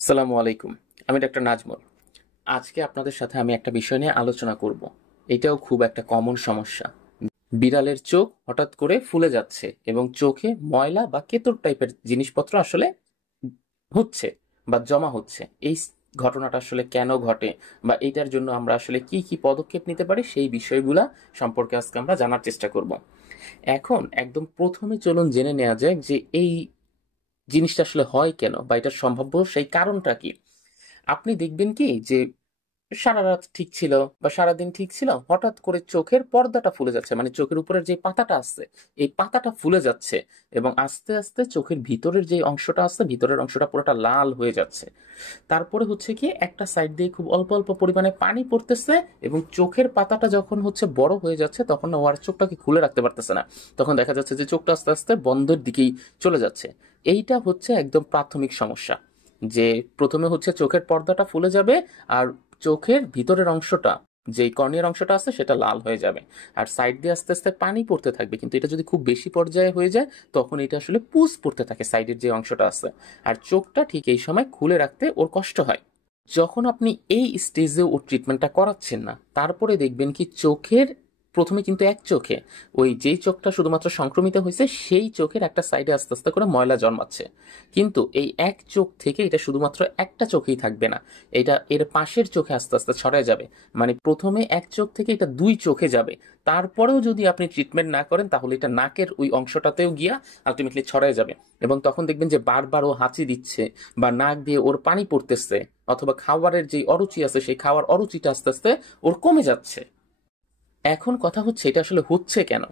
আসসালামু আলাইকুম। আমি ডাক্তার নাজমুল। আজকে আপনাদের সাথে আমি একটা বিষয় নিয়ে আলোচনা করব। এটাও খুব একটা কমন সমস্যা। বিড়ালের চোখ হঠাৎ করে ফুলে যাচ্ছে এবং চোখে ময়লা বা কেতর টাইপের জিনিসপত্র আসলে হচ্ছে বা জমা হচ্ছে। ঘটনাটা আসলে কেন ঘটে বা এটার জন্য আমরা আসলে কি কি পদক্ষেপ নিতে পারি সেই বিষয়গুলা সম্পর্কে আজকে আমরা জানার চেষ্টা করব। এখন একদম প্রথমে চলুন জেনে নেওয়া যাক যে এই জিনিসটা আসলে হয় কেন বা এটার সম্ভাব্য সেই কারণটা কি। আপনি দেখবেন কি যে সারা রাত ঠিক ছিল বা সারাদিন ঠিক ছিল, হঠাৎ করে চোখের পর্দাটা ফুলে যাচ্ছে, মানে চোখের উপরের যে পাতাটা আছে এই পাতাটা ফুলে যাচ্ছে এবং আস্তে আস্তে চোখের ভিতরের যে অংশটা আছে ভিতরের অংশটা পুরোটা লাল হয়ে যাচ্ছে। তারপরে হচ্ছে কি একটা সাইড দিয়ে খুব অল্প অল্প পরিমাণে পানি পড়তেছে এবং চোখের পাতাটা যখন হচ্ছে বড় হয়ে যাচ্ছে তখন ও আর চোখটাকে খুলে রাখতে পারতেছে না। তখন দেখা যাচ্ছে যে চোখটা আস্তে আস্তে বন্ধের দিকেই চলে যাচ্ছে। এইটা হচ্ছে একদম প্রাথমিক সমস্যা, যে প্রথমে হচ্ছে চোখের পর্দাটা ফুলে যাবে আর চোখের ভিতরের অংশটা, যে কর্নিয়ার অংশটা আছে সেটা লাল হয়ে যাবে আর সাইড দিয়ে আস্তে আস্তে পানি পড়তে থাকবে। কিন্তু এটা যদি খুব বেশি পর্যায়ে হয়ে যায় তখন এটা আসলে পুজ পড়তে থাকে সাইডের যে অংশটা আছে, আর চোখটা ঠিক এই সময় খুলে রাখতে ওর কষ্ট হয়। যখন আপনি এই স্টেজে ওর ট্রিটমেন্টটা করাচ্ছেন না, তারপরে দেখবেন কি চোখের প্রথমে কিন্তু এক চোখে ওই যেই চোখটা শুধুমাত্র সংক্রমিত হয়েছে সেই চোখের একটা সাইডে আস্তে আস্তে করে ময়লা জন্মাচ্ছে। কিন্তু এই এক চোখ থেকে এটা শুধুমাত্র একটা চোখেই থাকবে না, এটা এর পাশের চোখে আস্তে আস্তে ছড়ায় যাবে। মানে প্রথমে এক চোখ থেকে এটা দুই চোখে যাবে। তারপরেও যদি আপনি ট্রিটমেন্ট না করেন তাহলে এটা নাকের ওই অংশটাতেও গিয়া আলটিমেটলি ছড়ায় যাবে। এবং তখন দেখবেন যে বারবার ও হাঁচি দিচ্ছে বা নাক দিয়ে ওর পানি পড়তেছে, অথবা খাবারের যে অরুচি আছে সেই খাওয়ার অরুচিটা আস্তে আস্তে ওর কমে যাচ্ছে। এখন কথা হচ্ছে এটা আসলে হচ্ছে কেন।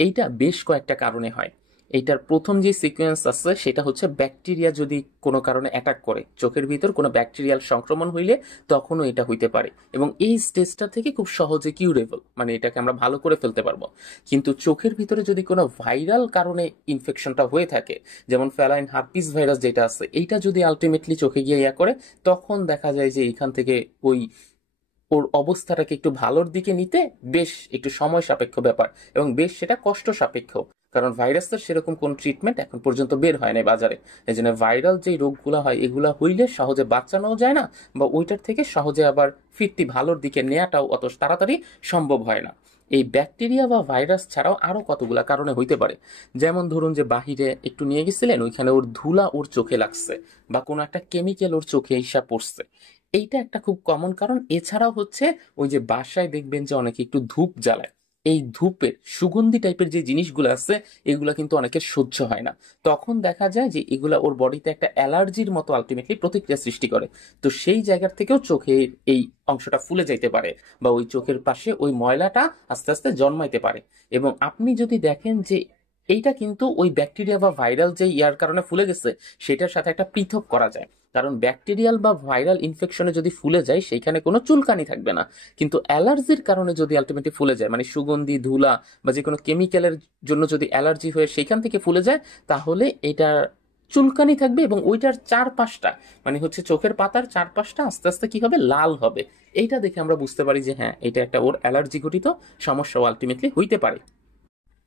এইটা বেশ কয়েকটা কারণে হয়। এইটার প্রথম যে সিকোয়েন্স আছে সেটা হচ্ছে ব্যাকটেরিয়া যদি কোনো কারণে অ্যাটাক করে চোখের ভিতর কোনো ব্যাকটেরিয়াল সংক্রমণ হইলে তখনও এটা হইতে পারে এবং এই স্টেজটা থেকে খুব সহজে কিউরেবল, মানে এটাকে আমরা ভালো করে ফেলতে পারবো। কিন্তু চোখের ভিতরে যদি কোনো ভাইরাল কারণে ইনফেকশনটা হয়ে থাকে, যেমন ফ্যালাইন হার্পিস ভাইরাস যেটা আছে, এইটা যদি আলটিমেটলি চোখে গিয়ে ইয়া করে তখন দেখা যায় যে এখান থেকে ওই ওর অবস্থাটাকে একটু ভালোর দিকে নিতে বেশ একটু সময় সাপেক্ষ ব্যাপার এবং বেশ সেটা কষ্ট সাপেক্ষ। কারণ ভাইরাসের সেরকম কোন ট্রিটমেন্ট এখন পর্যন্ত বের হয় না বাজারে। এই জন্য ভাইরাল যেই রোগগুলো হয় এগুলা হইলে সহজে বাঁচানোও যায় না বা ওইটার থেকে সহজে আবার ফিরতি ভালোর দিকে নেওয়াটাও অত তাড়াতাড়ি সম্ভব হয় না। এই ব্যাকটেরিয়া বা ভাইরাস ছাড়াও আরো কতগুলা কারণে হইতে পারে। যেমন ধরুন যে বাহিরে একটু নিয়ে গেছিলেন, ওইখানে ওর ধুলা ওর চোখে লাগছে বা কোনো একটা কেমিক্যাল ওর চোখে এসে পড়ছে, এইটা একটা খুব কমন কারণ। এছাড়াও হচ্ছে ওই যে বাসায় দেখবেন যে অনেকে একটু ধূপ জ্বালায়, এই ধূপের সুগন্ধি টাইপের যে জিনিসগুলো আছে এগুলা কিন্তু অনেকের সহ্য হয় না। তখন দেখা যায় যে এগুলা ওর বডিতে একটা অ্যালার্জির মতো আলটিমেটলি প্রতিক্রিয়া সৃষ্টি করে। তো সেই জায়গার থেকেও চোখের এই অংশটা ফুলে যাইতে পারে বা ওই চোখের পাশে ওই ময়লাটা আস্তে আস্তে জন্মাইতে পারে। এবং আপনি যদি দেখেন যে এইটা কিন্তু ওই ব্যাকটেরিয়া বা ভাইরাল যে ইয়ার কারণে ফুলে গেছে সেটার সাথে একটা পৃথক করা যায়। কারণ ব্যাকটেরিয়াল বা ভাইরাল ইনফেকশনে যদি ফুলে যায় সেইখানে কোনো চুলকানি থাকবে না। কিন্তু অ্যালার্জির কারণে যদি আলটিমেটলি ফুলে যায়, মানে সুগন্ধি ধুলা বা যে কোনো কেমিক্যালের জন্য যদি অ্যালার্জি হয়ে সেইখান থেকে ফুলে যায়, তাহলে এটা চুলকানি থাকবে এবং ওইটার চারপাশটা, মানে হচ্ছে চোখের পাতার চারপাশটা আস্তে আস্তে কি হবে, লাল হবে। এইটা দেখে আমরা বুঝতে পারি যে হ্যাঁ এটা একটা ওর অ্যালার্জি ঘটিত সমস্যাও আলটিমেটলি হইতে পারে।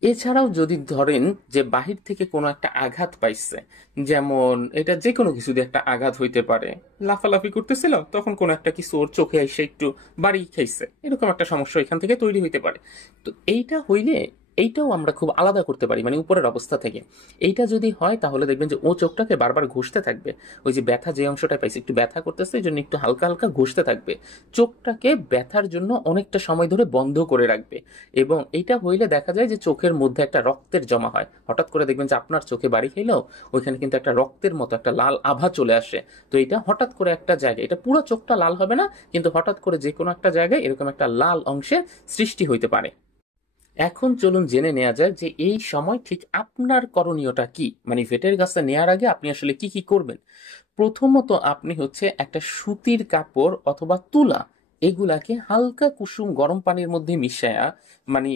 এছাড়াও যদি ধরেন যে বাহির থেকে কোনো একটা আঘাত পাইছে, যেমন এটা যে কোনো কিছু দিয়ে একটা আঘাত হইতে পারে, লাফালাফি করতেছিল তখন কোনো একটা কিছু ওর চোখে এসে একটু বাড়ি খাইছে, এরকম একটা সমস্যা এখান থেকে তৈরি হইতে পারে। তো এইটা হইলে এইটাও আমরা খুব আলাদা করতে পারি, মানে উপরের অবস্থা থেকে। এইটা যদি হয় তাহলে দেখবেন যে ও চোখটাকে বারবার ঘষতে থাকবে। ওই যে ব্যথা যে অংশটা পাইছে একটু ব্যথা করতেছে এই জন্য একটু হালকা হালকা ঘষতে থাকবে, চোখটাকে ব্যথার জন্য অনেকটা সময় ধরে বন্ধ করে রাখবে। এবং এইটা হইলে দেখা যায় যে চোখের মধ্যে একটা রক্তের জমা হয়, হঠাৎ করে দেখবেন যে আপনার চোখে বাড়ি খেলেও ওইখানে কিন্তু একটা রক্তের মতো একটা লাল আভা চলে আসে। তো এটা হঠাৎ করে একটা জায়গায়, এটা পুরো চোখটা লাল হবে না কিন্তু হঠাৎ করে যে কোনো একটা জায়গায় এরকম একটা লাল অংশের সৃষ্টি হইতে পারে। এখন চলুন জেনে নেওয়া যায় যে এই সময় ঠিক আপনার করণীয়টা কি, মানে ভেটের কাছে নেওয়ার আগে আপনি আসলে কি কি করবেন। প্রথমত আপনি হচ্ছে একটা সুতির কাপড় অথবা তুলা, এগুলাকে হালকা কুসুম গরম পানির মধ্যে মিশায়া, মানে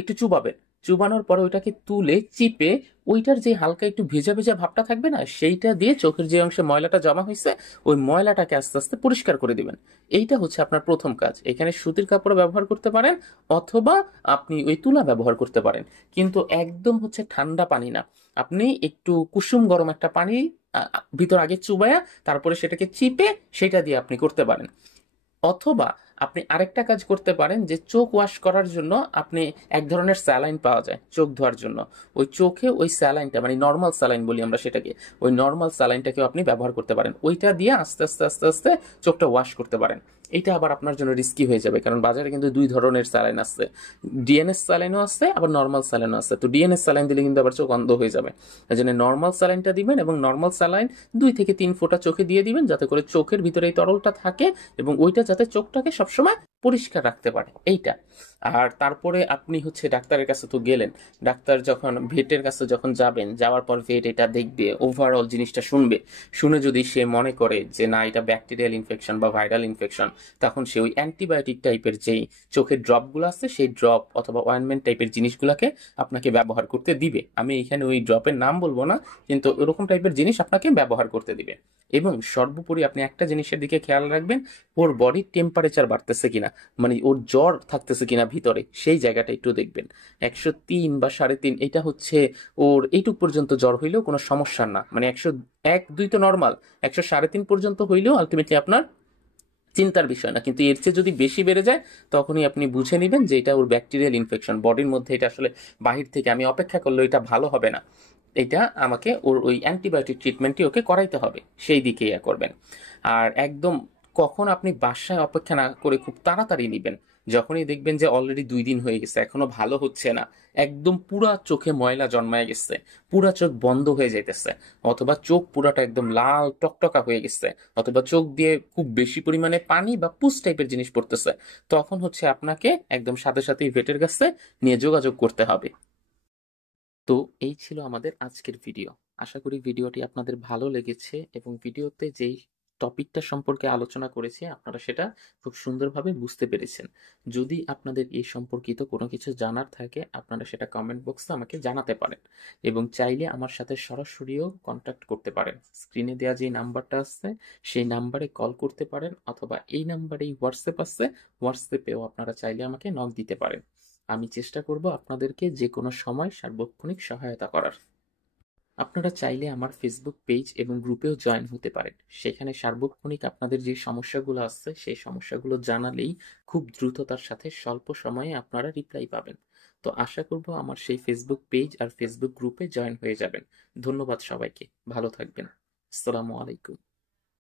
একটু চুবাবেন। চুবানোর পরে ওইটাকে তুলে চিপে ওইটার যে হালকা একটু ভেজা ভেজা ভাবটা থাকবে না, সেইটা দিয়ে চোখের যে অংশে ময়লাটা জমা হয়েছে ওই ময়লাটাকে আস্তে আস্তে পরিষ্কার করে দিবেন। এইটা হচ্ছে আপনার প্রথম কাজ। এখানে সুতির কাপড় ব্যবহার করতে পারেন অথবা আপনি ওই তুলা ব্যবহার করতে পারেন, কিন্তু একদম হচ্ছে ঠান্ডা পানি না। আপনি একটু কুসুম গরম একটা পানি ভিতর আগে চুবায়া তারপরে সেটাকে চিপে সেটা দিয়ে আপনি করতে পারেন। অথবা আপনি আরেকটা কাজ করতে পারেন যে চোখ ওয়াশ করার জন্য আপনি এক ধরনের স্যালাইন পাওয়া যায় চোখ ধোয়ার জন্য। ওই চোখে ওই স্যালাইনটা মানে নর্মাল স্যালাইন বলি আমরা সেটাকে, ওই নর্মাল স্যালাইনটাকেও আপনি ব্যবহার করতে পারেন। ওইটা দিয়ে আস্তে আস্তে আস্তে আস্তে চোখটা ওয়াশ করতে পারেন। এটা আবার আপনার জন্য রিস্কি হয়ে যাবে, কারণ বাজারে কিন্তু দুই ধরনের স্যালাইন আছে, ডিএনএস স্যালাইনও আছে আবার নর্মাল স্যালাইনও আছে। তো ডিএনএস স্যালাইন দিলে কিন্তু আবার চোখ অন্ধ হয়ে যাবে। এই জন্য নর্মাল স্যালাইনটা দিবেন, এবং নর্মাল স্যালাইন 2 থেকে 3 ফোঁটা চোখে দিয়ে দিবেন, যাতে করে চোখের ভিতরে এই তরলটা থাকে এবং ওইটা যাতে চোখটাকে সবসময় পরিষ্কার রাখতে পারে এইটা। আর তারপরে আপনি হচ্ছে ডাক্তারের কাছে তো গেলেন, ডাক্তার যখন ভেটের কাছে যখন যাবেন, যাওয়ার পর ভেট এটা দেখবে, ওভারঅল জিনিসটা শুনবে, শুনে যদি সে মনে করে যে না এটা ব্যাকটেরিয়াল ইনফেকশন বা ভাইরাল ইনফেকশন, তখন সে ওই অ্যান্টিবায়োটিক টাইপের যেই চোখের ড্রপগুলো আছে সেই ড্রপ অথবা অয়েনমেন্ট টাইপের জিনিসগুলোকে আপনাকে ব্যবহার করতে দিবে। আমি এখানে ওই ড্রপের নাম বলবো না, কিন্তু এরকম টাইপের জিনিস আপনাকে ব্যবহার করতে দিবে। এবং সর্বোপরি আপনি একটা জিনিসের দিকে খেয়াল রাখবেন, ওর বডির টেম্পারেচার বাড়তেছে কিনা, মানে ওর জ্বর থাকতেছে কিনা ভিতরে, সেই জায়গাটা একটু দেখবেন। 103 বা 3.5 এটা হচ্ছে ওর এইটুক পর্যন্ত জ্বর হইলেও কোনো সমস্যা না, মানে 101-2 তো নর্মাল, 103.5 পর্যন্ত হইলেও আলটিমেটলি আপনার চিন্তার বিষয় না। কিন্তু এর চেয়ে যদি বেশি বেড়ে যায় তখনই আপনি বুঝে নেবেন যে এটা ওর ব্যাকটেরিয়াল ইনফেকশন বডির মধ্যে, এটা আসলে বাহির থেকে আমি অপেক্ষা করলে এটা ভালো হবে না, এটা আমাকে ওর ওই অ্যান্টিবায়োটিক ট্রিটমেন্টই ওকে করাইতে হবে, সেই দিকে ইয়ে করবেন। আর একদম কখন আপনি বাসায় অপেক্ষা না করে খুব তাড়াতাড়ি নেবেন, যখনই দেখবেন যে অলরেডি 2 দিন হয়ে গেছে এখনো ভালো হচ্ছে না, একদম পুরা চোখে ময়লা জন্মায় গেছে, পুরা চোখ বন্ধ হয়ে যাইতেছে, অথবা চোখ পুরাটা একদম লাল টকটকা হয়ে গেছে, অথবা চোখ দিয়ে খুব বেশি পরিমাণে পানি বা পুস টাইপের জিনিস পড়তেছে, তখন হচ্ছে আপনাকে একদম সাথে সাথেই ভেটের কাছে নিয়ে যোগাযোগ করতে হবে। তো এই ছিল আমাদের আজকের ভিডিও। আশা করি ভিডিওটি আপনাদের ভালো লেগেছে এবং ভিডিওতে যেই টপিকটা সম্পর্কে আলোচনা করেছি আপনারা সেটা খুব সুন্দরভাবে বুঝতে পেরেছেন। যদি আপনাদের এই সম্পর্কিত কোনো কিছু জানার থাকে আপনারা সেটা কমেন্ট বক্সে আমাকে জানাতে পারেন, এবং চাইলে আমার সাথে সরাসরিও কন্ট্যাক্ট করতে পারেন। স্ক্রিনে দেওয়া যে নাম্বারটা আছে সেই নাম্বারে কল করতে পারেন, অথবা এই নাম্বারেই হোয়াটসঅ্যাপ আছে, হোয়াটসঅ্যাপেও আপনারা চাইলে আমাকে নক দিতে পারেন। আমি চেষ্টা করব আপনাদেরকে যে কোনো সময় সার্বক্ষণিক সহায়তা করার। আপনারা চাইলে আমার ফেসবুক পেজ এবং গ্রুপেও জয়েন হতে পারেন। সেখানে সার্বক্ষণিক আপনাদের যে সমস্যাগুলো আছে সেই সমস্যাগুলো জানালেই খুব দ্রুততার সাথে স্বল্প সময়ে আপনারা রিপ্লাই পাবেন। তো আশা করব আমার সেই ফেসবুক পেজ আর ফেসবুক গ্রুপে জয়েন হয়ে যাবেন। ধন্যবাদ সবাইকে, ভালো থাকবেন। আসসালামু আলাইকুম।